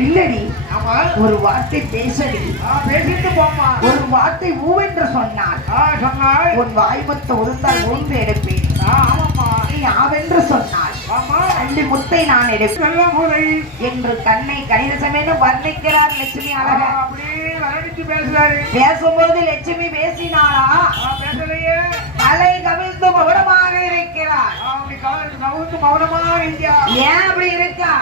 இல்லடி ஒரு வார்த்தை பேசடி பேசிட்டு போமா ஒரு வார்த்தை ஊவென்று சொன்னார் உன் வாய்மொத்த உருந்தால் ஊன்று எடுப்பேன் நீ ஆவென்று சொன்னார் அள்ளி முத்தை நான் எடுப்பேன் என்று கண்ணை கணிதசமேனு வர்ணிக்கிறார் லட்சுமி அழகா பேசும்போது லட்சுமி பேசினாளா தலை கவிழ்ந்து மௌனமாக இருக்கிறார் ஏன் அப்படி இருக்கா